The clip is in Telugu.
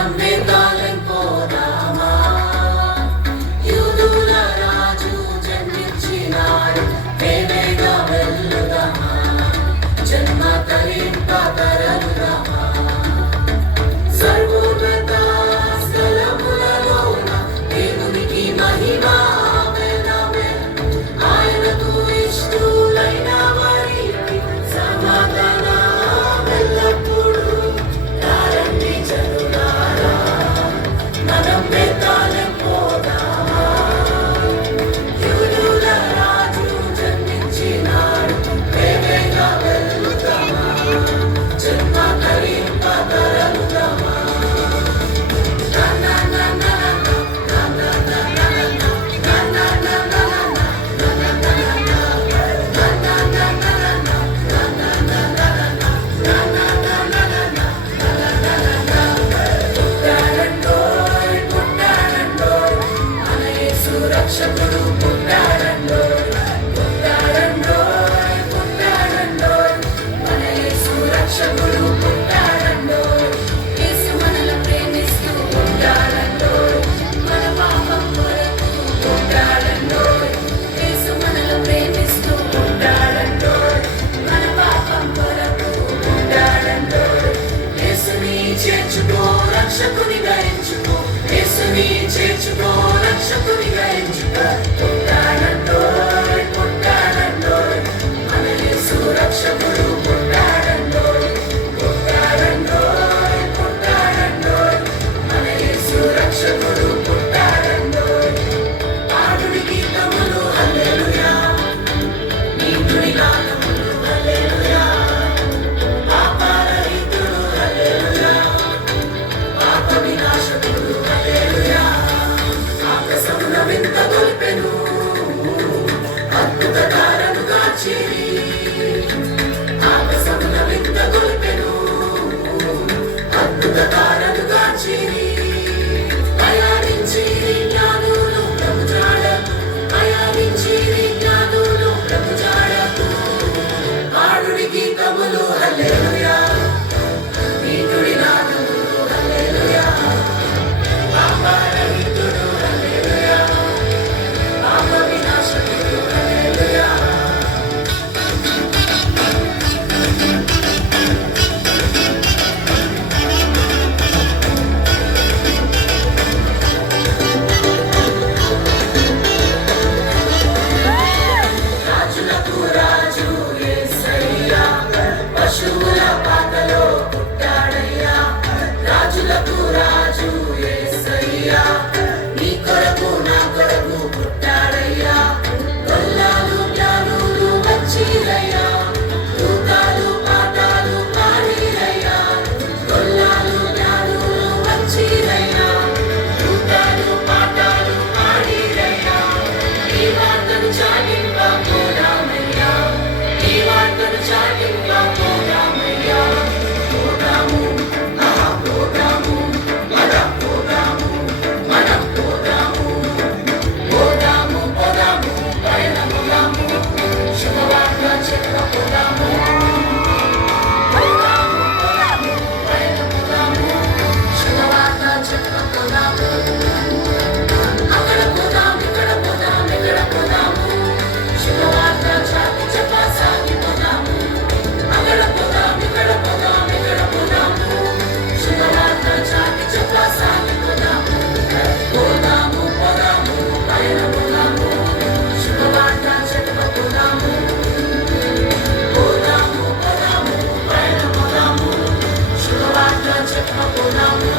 మనం వేదాలం పోదామా, యూదుల రాజు జన్మించినాడు, వేవేగా వెళ్ళుదామా, జన్మ తరింప తరలుదామా. సర్వోన్నత స్థలములలోన దేవునికి మహిమ, ఆయనకు ఇష్టులైన వారికి సమాధానం ఎల్లప్పుడూ. రండి జనులారా, మనం బేతాళెం పోదామా, యూదుల రాజు జన్మించినాడు, వేవేగా వెళ్ళుదామా, జన్మ తరింప తరలుదామా. రక్షకుడు పుట్టాడండోయ్, పుట్టాడండోయ్, పుట్టాడండోయ్, మన యేసు రక్షకుడు పుట్టాడండోయ్. యేసు మనల్ని ప్రేమిస్తూ పుట్టాడండోయ్, మన పాపం కొరకు పుట్టాడండోయ్. యేసు మనల్ని ప్రేమిస్తూ పుట్టాడండోయ్, మన పాపం కొరకు పుట్టాడండోయ్. యేసుని చేర్చుకో, రక్షకునిగా ఎంచుకో, యేసుని చేర్చుకో, రక్షకునిగా ఎంచుకో. పుట్టాడండోయ్, పుట్టాడండోయ్, మన యేసు రక్షకుడు పుట్టాడండోయ్, పుట్టాడండోయ్, పుట్టాడండోయ్, మన యేసు రక్షకుడు పుట్టాడండోయ్. పాడుడి గీతములు హల్లెలూయా, నీతుడి గానములు హల్లెలూయా, పాపరహితుడు హల్లెలూయా, పాప వినాశకుడు హల్లెలూయా. ఆకాశమున వింత గొల్పెను, అద్భుత తారనుగా చేరి, ఆకాశమున వింత గొల్పెను, అద్భుత తారనుగా చేరి. ప్రయాణించిరి జ్ఞానులు ప్రభు జాడకు, ప్రయాణించిరి జ్ఞానులు ప్రభు జాడకు. పాడుడి గీతములు హల్లెలూయా, నీతుడి నాదములు హల్లెలూయా, పాపరహితుడు హల్లెలూయా, పాప వినాశకుడు హల్లెలూయా. రాజులకు రాజు యేసయ్యా, పశువుల పాకలో పుట్టాడయ్యా. రాజులకు రాజు యేసయ్యా, నీ కొరకు నా కొరకు పుట్టాడయ్యా. గొల్లాలు జ్ఞానులు వచ్చిరయ్యా, దూతాలు పాఠాలు పాడిరయ్యా. గొల్లాలు జ్ఞానులు వచ్చిరయ్యా, దూతాలు పాఠాలు పాడిరయ్యా. ఈ వార్తను చాటింప పోదామయ్యా, ఈ వార్తను చాటింప పోదామయ్యా. పోదాము, పోదాము, మనం పోదాము, మనం పోదాము, పోదాము, పోదాము, పయనముదాము, శుభవార్త చెప్పపోదాము. పోదాము, పోదాము, పయనముదాము, శుభవార్త చెప్పపోదాము. అక్కడ పోదాం, ఇక్కడ పోదాం, ఇక్కడ పోదాము, శుభవార్త చాటి చెప్ప సాగిపోదాము. అక్కడ పోదాం, ఇక్కడ పోదాం, ఇక్కడ పోదాము, శుభవార్త చాటి చెప్ప సాగిపోదాము. పోదాము, పోదాము, పయనముదాము, శుభవార్త చెప్పపోదాము. పోదాము, పోదాము, పయనముదాము, శుభవార్త చెప్పపోదాము.